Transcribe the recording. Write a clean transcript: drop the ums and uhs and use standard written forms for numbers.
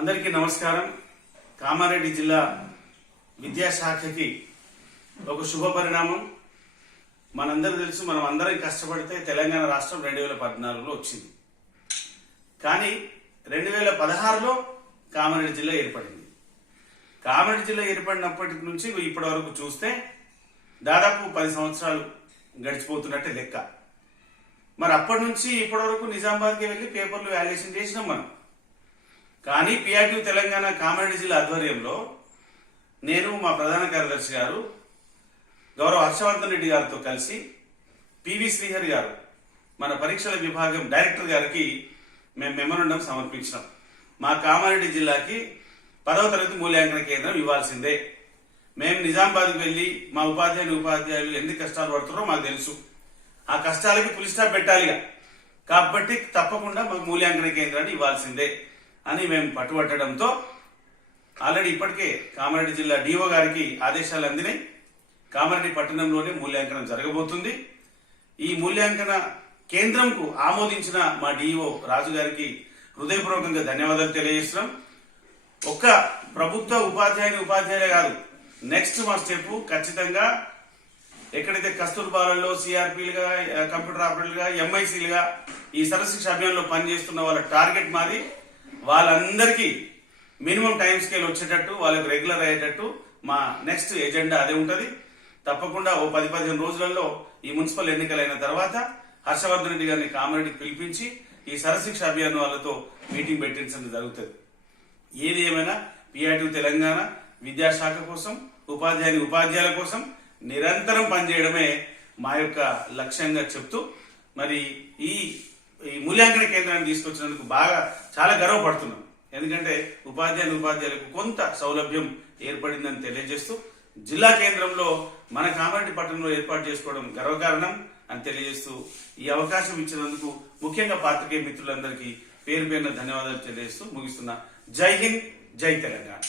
అందరికీ నమస్కారం. కామారెడ్డి జిల్లా విద్యాశాఖకి ఒక శుభ పరిణామం. మనందరూ తెలుసు, మనం అందరం కష్టపడితే తెలంగాణ రాష్ట్రం 2014లో వచ్చింది. కానీ 2016లో కామారెడ్డి జిల్లా ఏర్పడింది. కామారెడ్డి జిల్లా ఏర్పడినప్పటి నుంచి ఇప్పటి వరకు చూస్తే దాదాపు 10 సంవత్సరాలు గడిచిపోతున్నట్టే లెక్క. మరి అప్పటి నుంచి ఇప్పటి వరకు నిజామాబాద్కి వెళ్ళి పేపర్లు వాల్యుయేషన్ చేసినాం మనం. కానీ పిఆర్టీ తెలంగాణ కామారెడ్డి జిల్లా ఆధ్వర్యంలో నేను, మా ప్రధాన కార్యదర్శి గారు గౌరవ హర్షవర్ధన్ రెడ్డి గారితో కలిసి పివి శ్రీహరి గారు, మన పరీక్షల విభాగం డైరెక్టర్ గారికి మేము మెమోరాండం సమర్పించినాం. మా కామారెడ్డి జిల్లాకి 10వ తరగతి మూల్యాంకన కేంద్రం ఇవ్వాల్సిందే. మేము నిజామాబాద్కి వెళ్లి మా ఉపాధ్యాయులు ఎన్ని కష్టాలు పడుతున్నారో మాకు తెలుసు. ఆ కష్టాలకి ఫుల్ స్టాప్ పెట్టాలిగా, కాబట్టి తప్పకుండా మాకు మూల్యాంకన కేంద్రాన్ని ఇవ్వాల్సిందే అని మేము పట్టుబట్టడంతో ఆల్రెడీ ఇప్పటికే కామారెడ్డి జిల్లా డిఓ గారికి ఆదేశాలు అందినాయి. కామారెడ్డి పట్టణంలోనే మూల్యాంకనం జరగబోతుంది. ఈ మూల్యాంకన కేంద్రంకు ఆమోదించిన మా డిఓ రాజు గారికి హృదయపూర్వకంగా ధన్యవాదాలు తెలియజేస్తున్నాం. ఒక్క ప్రభుత్వ ఉపాధ్యాయులే కాదు, నెక్స్ట్ మా స్టెప్ ఖచ్చితంగా ఎక్కడైతే కస్తూర్బాలలో సిఆర్పీలుగా, కంప్యూటర్ ఆపరేటర్లుగా, ఎంఐసీలుగా ఈ సర్వశిక్ష అభియాన్లో పనిచేస్తున్న వాళ్ళ టార్గెట్ మాది. వాళ్ళందరికీ మినిమం టైం స్కేల్ వచ్చేటట్టు, వాళ్ళకి రెగ్యులర్ అయ్యేటట్టు మా నెక్స్ట్ ఎజెండా అదే ఉంటది. తప్పకుండా ఓ 10-15 రోజులలో ఈ మున్సిపల్ ఎన్నికలైన తర్వాత హర్షవర్ధన్ రెడ్డి గారిని కామారెడ్డికి పిలిపించి ఈ సర్వశిక్ష అభియాన్ వాళ్ళతో మీటింగ్ పెట్టించడం జరుగుతుంది. ఏది ఏమైనా పిఆర్టీ తెలంగాణ విద్యాశాఖ కోసం, ఉపాధ్యాయుల కోసం నిరంతరం పనిచేయడమే మా యొక్క లక్ష్యంగా చెప్తూ, మరి ఈ మూల్యాంకన కేంద్రాన్ని తీసుకొచ్చినందుకు చాలా గర్వపడుతున్నాం. ఎందుకంటే ఉపాధ్యాయులకు కొంత సౌలభ్యం ఏర్పడిందని తెలియజేస్తూ, జిల్లా కేంద్రంలో మన కామారెడ్డి పట్టణంలో ఏర్పాటు చేసుకోవడం గర్వకారణం అని తెలియజేస్తూ, ఈ అవకాశం ఇచ్చినందుకు ముఖ్యంగా పాత్రికేయ మిత్రులందరికీ పేరు పేరున ధన్యవాదాలు తెలియజేస్తూ ముగిస్తున్నా. జై హింద్, జై తెలంగాణ.